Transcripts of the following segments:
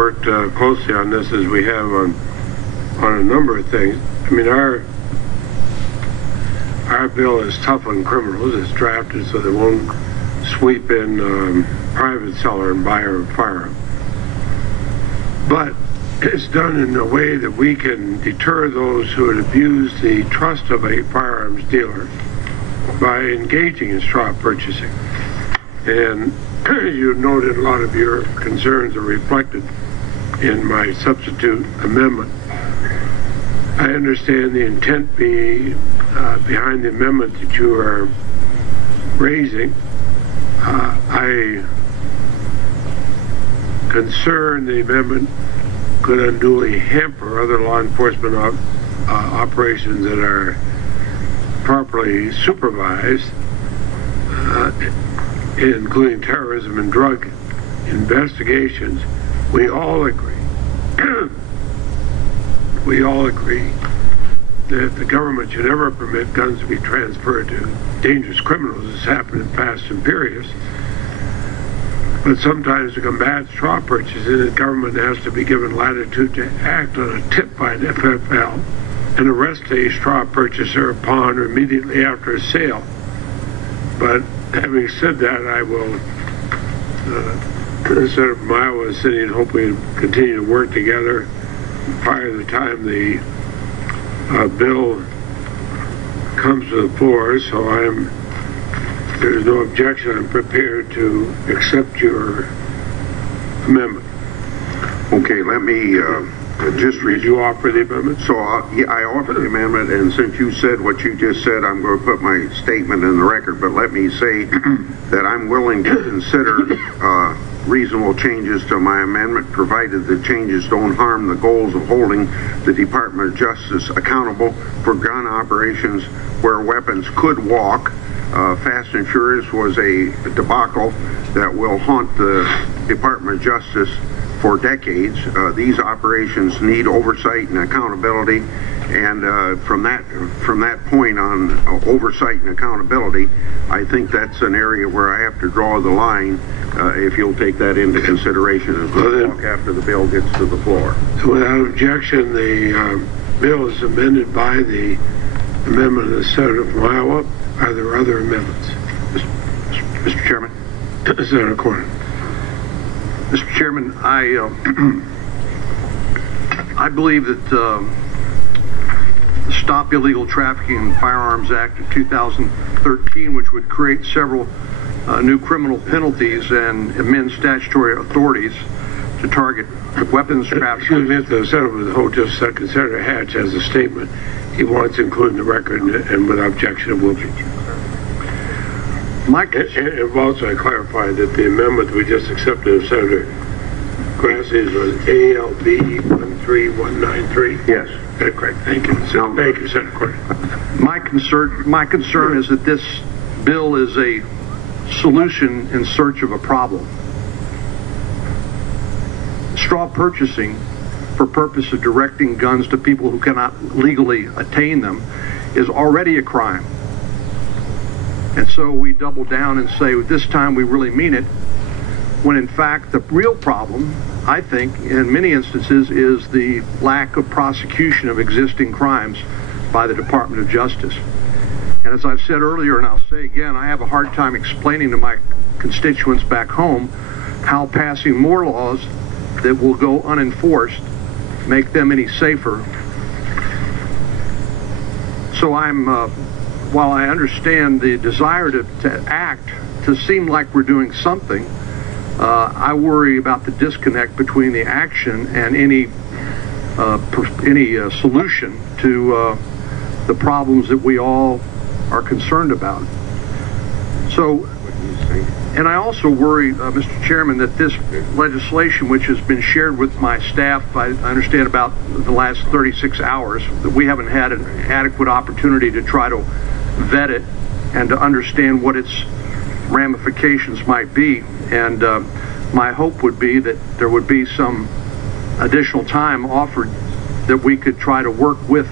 worked closely on this as we have on a number of things. I mean, our bill is tough on criminals. It's drafted so they won't sweep in private seller and buyer of firearm. But it's done in a way that we can deter those who would abuse the trust of a firearms dealer by engaging in straw purchasing. And you noted a lot of your concerns are reflected in my substitute amendment. I understand the intent behind the amendment that you are raising. I concern the amendment could unduly hamper other law enforcement operations that are properly supervised, including terrorism and drug investigations. We all agree that the government should never permit guns to be transferred to dangerous criminals, as happened in Fast and Furious. But sometimes to combat straw purchasing, the government has to be given latitude to act on a tip by an FFL and arrest a straw purchaser upon or immediately after a sale. But having said that, I will, Senator from Iowa is sitting and hope we continue to work together prior to the time the bill comes to the floor. So there's no objection. I'm prepared to accept your amendment. Okay, let me just read. Did you offer the amendment? So yeah, I offered the amendment, and since you said what you just said, I'm going to put my statement in the record. But let me say that I'm willing to consider reasonable changes to my amendment, provided the changes don't harm the goals of holding the Department of Justice accountable for gun operations where weapons could walk. Fast and Furious was a debacle that will haunt the Department of Justice for decades. These operations need oversight and accountability, and from that point on, oversight and accountability, I think that's an area where I have to draw the line. If you'll take that into consideration as we talk after the bill gets to the floor. Without objection, the bill is amended by the amendment of the Senator from Iowa. Are there other amendments? Mr. Chairman. Senator Cornyn. Mr. Chairman, I believe that the Stop Illegal Trafficking in Firearms Act of 2013, which would create several new criminal penalties and amend statutory authorities to target weapons trafficking. Excuse me, if the Senator would hold just a second. Senator Hatch has a statement he wants to include in the record, and without objection, it will be. And also, I clarified that the amendment we just accepted of Senator Grassie's was ALB 13193. Yes. That's correct. Thank you. So, thank you, Senator Cornyn. My concern is that this bill is a solution in search of a problem. Straw purchasing for purpose of directing guns to people who cannot legally attain them is already a crime. And so we double down and say, this time we really mean it, when in fact the real problem, I think, in many instances, is the lack of prosecution of existing crimes by the Department of Justice. And as I've said earlier, and I'll say again, I have a hard time explaining to my constituents back home how passing more laws that will go unenforced make them any safer. So while I understand the desire to act, to seem like we're doing something, I worry about the disconnect between the action and any solution to the problems that we all are concerned about. So, and I also worry, Mr. Chairman, that this legislation, which has been shared with my staff, I understand about the last 36 hours, that we haven't had an adequate opportunity to try to vet it and to understand what its ramifications might be. And my hope would be that there would be some additional time offered that we could try to work with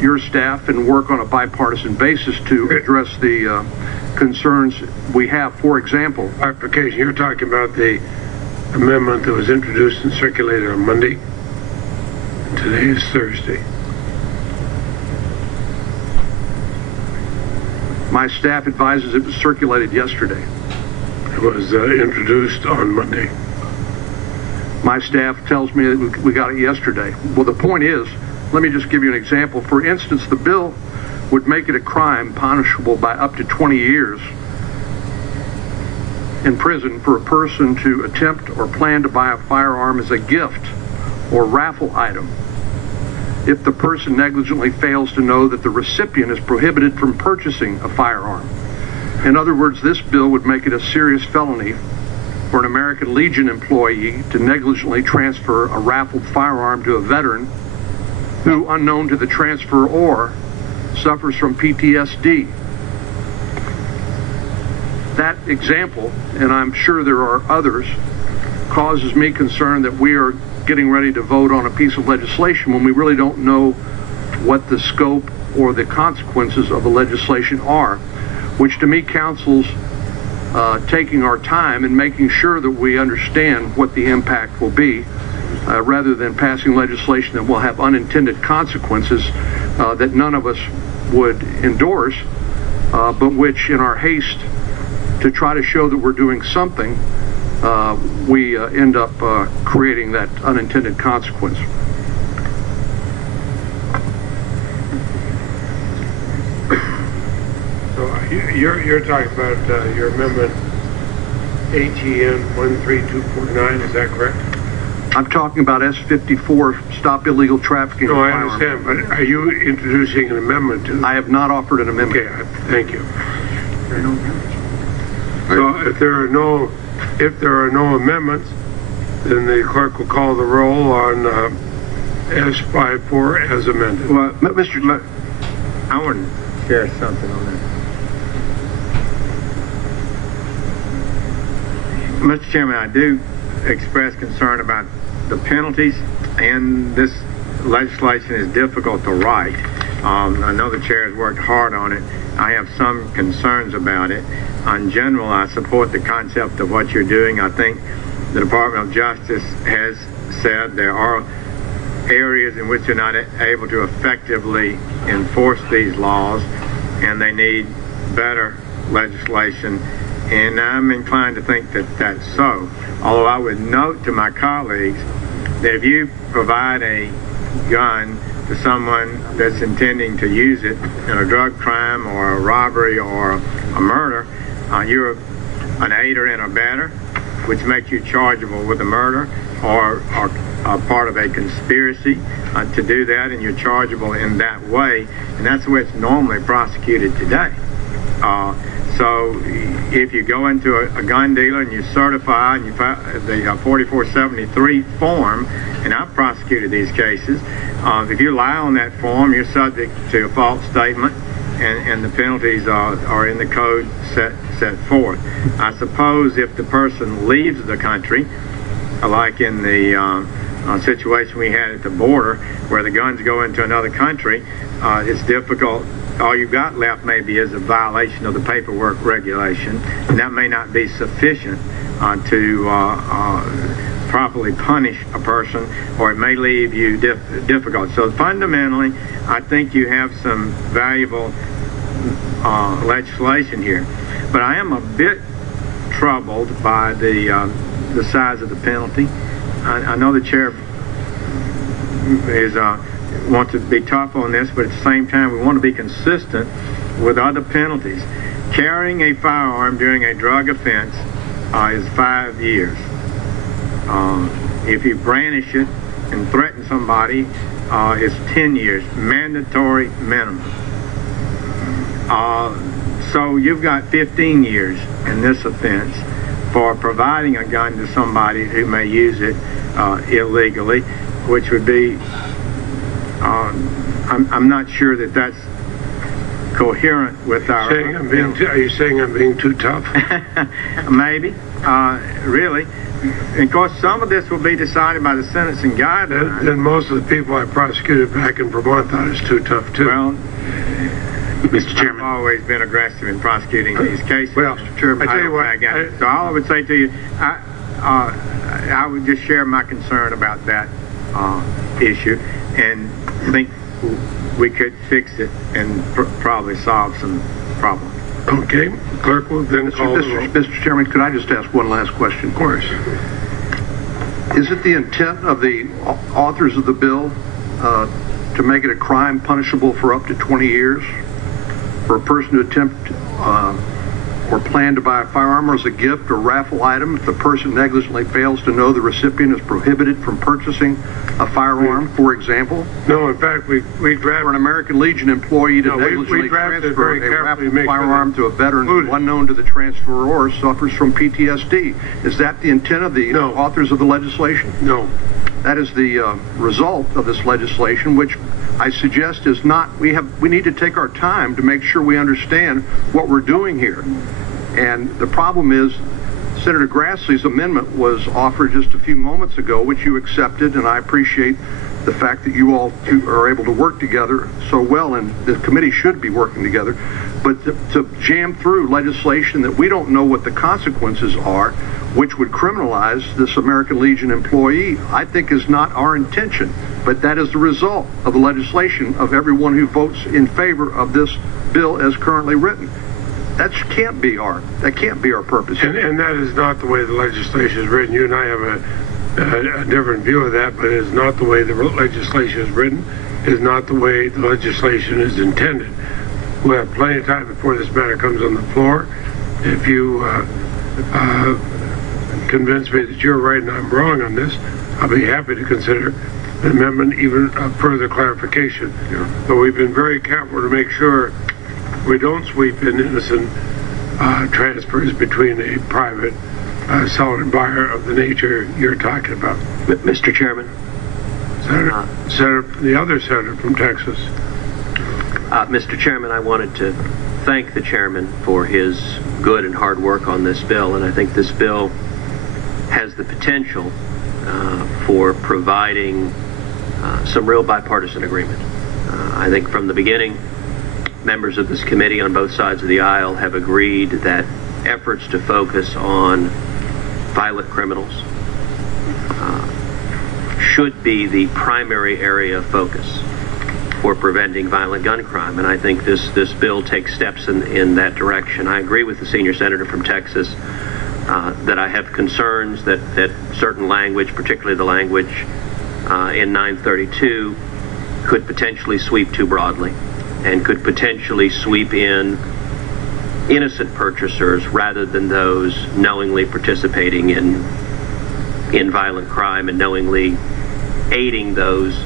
your staff and work on a bipartisan basis to address the concerns we have. For example, clarification, you're talking about the amendment that was introduced and circulated on Monday. Today is Thursday. My staff advises it was circulated yesterday. It was introduced on Monday. My staff tells me that we got it yesterday. Well, the point is, let me just give you an example. For instance, the bill would make it a crime punishable by up to 20 years in prison for a person to attempt or plan to buy a firearm as a gift or raffle item if the person negligently fails to know that the recipient is prohibited from purchasing a firearm. In other words, this bill would make it a serious felony for an American Legion employee to negligently transfer a raffled firearm to a veteran who, unknown to the transferor, suffers from PTSD. That example, and I'm sure there are others, causes me concern that we are getting ready to vote on a piece of legislation when we really don't know what the scope or the consequences of the legislation are, which to me counsels taking our time and making sure that we understand what the impact will be, rather than passing legislation that will have unintended consequences that none of us would endorse, but which in our haste to try to show that we're doing something, we end up creating that unintended consequence. So you're talking about your amendment ATN 13249, is that correct? I'm talking about S54, Stop Illegal Trafficking. No, I understand, but are you introducing an amendment to? I have not offered an amendment. Okay, thank you. So if there are no amendments, then the clerk will call the roll on S54 as amended. Well, Mr. I want to share something on that. Mr. Chairman, I do express concern about the penalties, and this legislation is difficult to write. I know the chair has worked hard on it. I have some concerns about it. In general, I support the concept of what you're doing. I think the Department of Justice has said there are areas in which they're not able to effectively enforce these laws, and they need better legislation. And I'm inclined to think that that's so. Although I would note to my colleagues that if you provide a gun to someone that's intending to use it in a drug crime or a robbery or a murder, you're an aider and abetter, which makes you chargeable with a murder or part of a conspiracy to do that, and you're chargeable in that way, and that's the way it's normally prosecuted today. So if you go into a gun dealer and you certify and you file the 4473 form, and I've prosecuted these cases, if you lie on that form, you're subject to a false statement, and the penalties are in the code set forth. I suppose if the person leaves the country, like in the situation we had at the border, where the guns go into another country, it's difficult. All you've got left maybe is a violation of the paperwork regulation, and that may not be sufficient to properly punish a person, or it may leave you difficult. So fundamentally, I think you have some valuable legislation here. But I am a bit troubled by the size of the penalty. I know the chair is want to be tough on this, but at the same time we want to be consistent with other penalties. Carrying a firearm during a drug offense is 5 years. If you brandish it and threaten somebody, it's 10 years, mandatory minimum. So you've got 15 years in this offense for providing a gun to somebody who may use it illegally, which would be, I'm not sure that that's coherent with our... Are you saying I'm being too tough? Maybe, really. And of course, some of this will be decided by the sentencing guidelines. Then most of the people I prosecuted back in Vermont thought it was too tough, too. Well, Mr. Chairman, I've always been aggressive in prosecuting these cases. Well, Mr. Chairman, I tell you what, so all I would say to you, I would just share my concern about that issue, and think we could fix it and probably solve some problems. Okay, clerk will then call the roll. Mr. Chairman, could I just ask one last question? Of course. Is it the intent of the authors of the bill to make it a crime punishable for up to 20 years for a person to attempt or plan to buy a firearm as a gift or raffle item if the person negligently fails to know the recipient is prohibited from purchasing a firearm, for example? No, in fact, we For drafted an American Legion employee to No, negligently we drafted transfer very a carefully, raffle make sure firearm that to a veteran who, included. unknown to the transferor, suffers from PTSD. Is that the intent of the No. authors of the legislation? no. That is the result of this legislation, which I suggest is not. We need to take our time to make sure we understand what we're doing here. And the problem is, Senator Grassley's amendment was offered just a few moments ago, which you accepted, and I appreciate the fact that you all are able to work together so well, and the committee should be working together. But to jam through legislation that we don't know what the consequences are, which would criminalize this American Legion employee, I think is not our intention. But that is the result of the legislation of everyone who votes in favor of this bill as currently written. That can't be our purpose. And that is not the way the legislation is written. You and I have a different view of that, but it is not the way the legislation is written. It is not the way the legislation is intended. We'll have plenty of time before this matter comes on the floor. If you convince me that you're right and I'm wrong on this, I'll be happy to consider an amendment, even further clarification. Yeah. But we've been very careful to make sure we don't sweep in innocent transfers between a private seller and buyer of the nature you're talking about. Mr. Chairman? Senator, the other senator from Texas. Mr. Chairman, I wanted to thank the chairman for his good and hard work on this bill, and I think this bill has the potential for providing some real bipartisan agreement. I think from the beginning, members of this committee on both sides of the aisle have agreed that efforts to focus on violent criminals should be the primary area of focus for preventing violent gun crime, and I think this bill takes steps in that direction. I agree with the senior senator from Texas that I have concerns that certain language, particularly the language in 932, could potentially sweep too broadly and could potentially sweep in innocent purchasers rather than those knowingly participating in violent crime and knowingly aiding those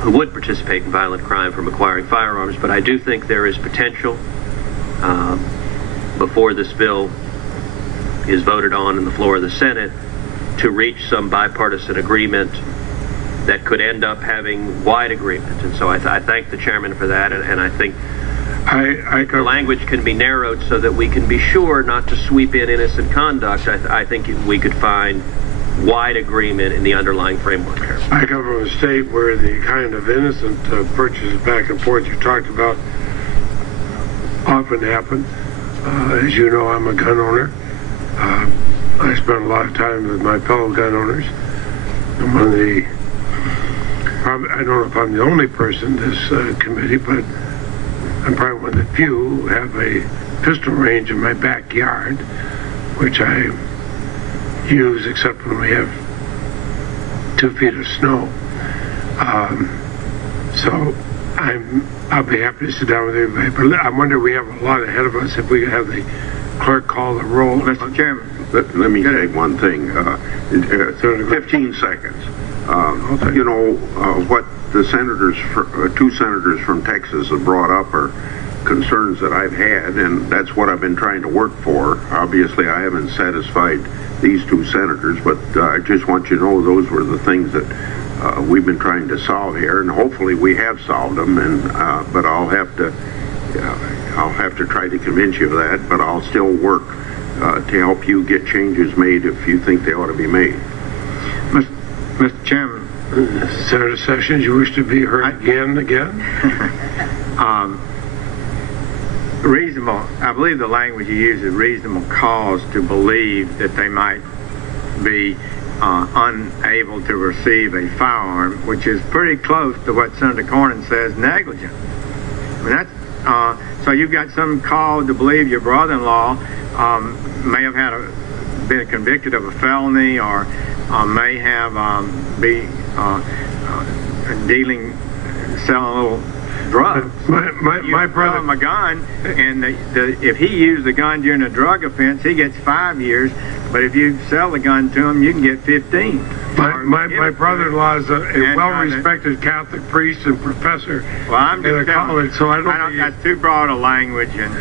who would participate in violent crime from acquiring firearms. But I do think there is potential before this bill is voted on in the floor of the Senate to reach some bipartisan agreement that could end up having wide agreement. And so I thank the chairman for that, and I think the language can be narrowed so that we can be sure not to sweep in innocent conduct. I think we could find wide agreement in the underlying framework here. I come from a state where the kind of innocent purchases back and forth you talked about often happen. As you know, I'm a gun owner. I spend a lot of time with my fellow gun owners. I'm one of the, I don't know if I'm the only person in this committee, but I'm probably one of the few who have a pistol range in my backyard, which I use except when we have 2 feet of snow. So I'll be happy to sit down with everybody, but I wonder, we have a lot ahead of us. If we could have the clerk call the roll. Mr. Chairman. Let me say one thing. 15 seconds. You know, what the senators, 2 senators from Texas have brought up are concerns that I've had, and that's what I've been trying to work for. Obviously, I haven't satisfied these 2 senators, but I just want you to know those were the things that we've been trying to solve here, and hopefully we have solved them. And but I'll have to try to convince you of that. But I'll still work to help you get changes made if you think they ought to be made. Mr. Chairman. Senator Sessions, you wish to be heard again? Reasonable, I believe the language you use is reasonable cause to believe that they might be unable to receive a firearm, which is pretty close to what Senator Cornyn says negligent. I mean, that's so you've got some cause to believe your brother-in-law may have been convicted of a felony, or may have selling a little drugs. My brother, sell him a gun, and if he used the gun during a drug offense, he gets 5 years. But if you sell the gun to him, you can get 15. My brother-in-law is a well-respected Catholic priest and professor in a college, so I don't think that's too broad a language, and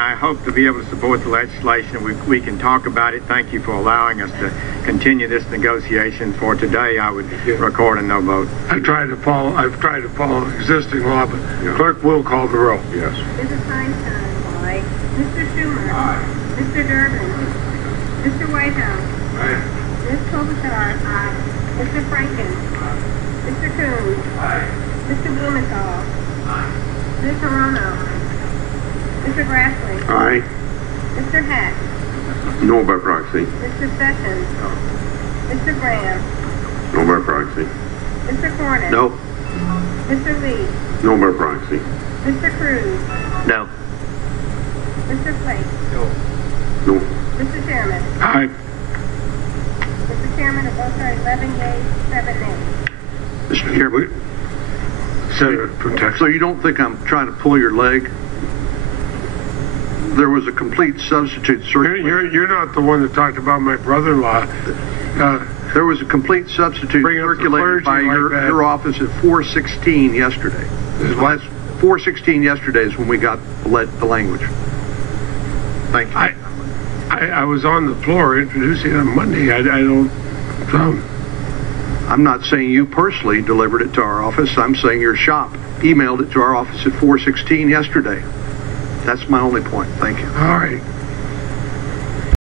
I hope to be able to support the legislation. We can talk about it. Thank you for allowing us to continue this negotiation. For today, I would record a no vote. I've tried to follow existing law, but clerk will call the roll. Yes. Mrs. Feinstein. Aye. Mr. Schumer. Aye. Mr. Durbin. Mr. Whitehouse. Aye. Ms. Klobuchar. Aye. Mr. Franken. Aye. Mr. Coons. Aye. Mr. Blumenthal. Aye. Ms. Hirono. Mr. Grassley. Aye. Mr. Hack. No by proxy. Mr. Sessions. Mr. Graham. No by proxy. Mr. Cornyn. No. Mr. Lee. No by proxy. Mr. Cruz. No. Mr. Flake. No. Mr. Chairman. Aye. Mr. Chairman, the votes are 11 yeas, 7 nays. Mr. Chairman, Senator from Texas. so you don't think I'm trying to pull your leg? There was a complete substitute circulated. You're not the one that talked about my brother-in-law. There was a complete substitute Bring up the circulated by clergy like that. your office at 4:16 yesterday. Last 4:16 yesterday is when we got the language. Thank you. I was on the floor introducing it on Monday. I don't. I'm not saying you personally delivered it to our office. I'm saying your shop emailed it to our office at 4:16 yesterday. That's my only point. Thank you. All right.